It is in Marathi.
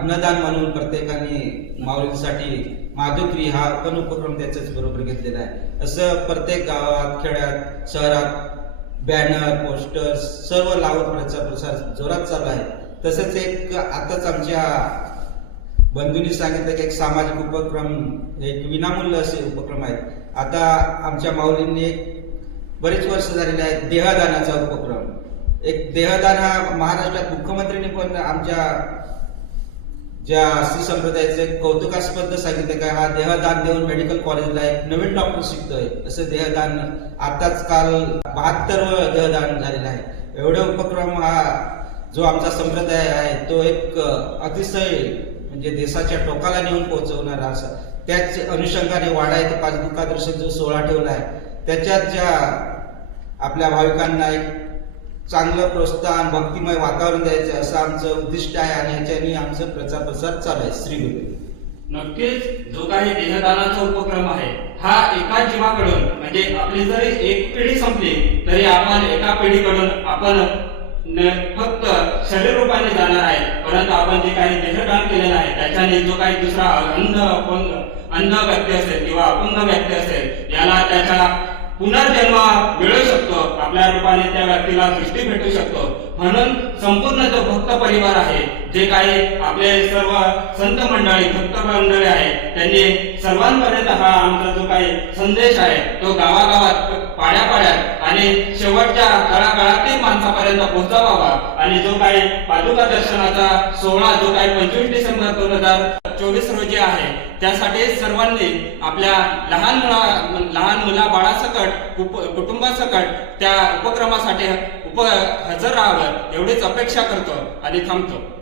अन्नदान म्हणून प्रत्येकाने माऊलींसाठी माधुकरी हा पण उपक्रम त्याच्याच बरोबर घेतलेला आहे. असं प्रत्येक गावात खेड्यात शहरात बॅनर पोस्टर सर्व लावून प्रचार प्रसार जोरात चालू आहे. तसंच एक आताच आमच्या बंधूंनी सांगितलं की एक सामाजिक उपक्रम एक विनामूल्य असे उपक्रम आहेत. आता आमच्या माऊलींनी एक बरेच वर्ष झालेले आहेत देहदानाचा उपक्रम. एक देहदान हा महाराष्ट्रात मुख्यमंत्र्यांनी पण आमच्या ज्या श्री संप्रदायाचं एक कौतुकास्पद सांगितलं का हा देहदान देऊन मेडिकल कॉलेजला एक नवीन डॉक्टर शिकतोय असं देहदान आताच काल बहात्तर देहदान झालेलं आहे. एवढे उपक्रम हा जो आमचा संप्रदाय आहे तो एक अतिशय म्हणजे देशाच्या टोकाला नेऊन पोहोचवणारा असा. त्याच अनुषंगाने वाडा येथे पाच दर्शक जो सोहळा ठेवला आहे त्याच्यात ज्या आपल्या भाविकांना एक चांगलं प्रोत्साहन भक्तिमय वातावरण द्यायचं असं आमचं उद्दिष्ट आहे आणि याच्याने आमचं प्रचार प्रसार चालू आहे. श्री गुरु. नक्कीच जो काही देहदानाचा उपक्रम आहे हा एका जीवाकडून म्हणजे आपली जरी एक पिढी संपली तरी आपण एका पिढीकडून आपण फक्त शरीर रूपाने जाणार आहे परंतु आपण जे काही देहदान केलेलं आहे त्याच्याने जो काही दुसरा अंध अपंग अंध व्यक्ती असेल किंवा अपंग व्यक्ती असेल याला त्याचा पुनर्जन्म मिळू शकतो. आपल्या रूपाने त्या व्यक्तीला दृष्टी भेटू शकतो. म्हणून संपूर्ण जो भक्त परिवार आहे जे काही आपले सर्व संत मंडळी भक्त मंडळी आहे त्यांनी सर्वांपर्यंत हा आमचा जो काही संदेश आहे तो गावागावात पाड्यापाड्यात आणि शेवटच्या तळागाळातील माणसापर्यंत पोहोचवावा. आणि जो काही पादुका दर्शनाचा सोहळा जो काही पंचवीस डिसेंबर दोन हजार चोवीस रोजी आहे त्यासाठी सर्वांनी आपल्या लहान मुला लहान मुला बाळासकट कुटुंबासकट त्या उपक्रमासाठी उप हजर राहावं एवढीच अपेक्षा करतो आणि थांबतो.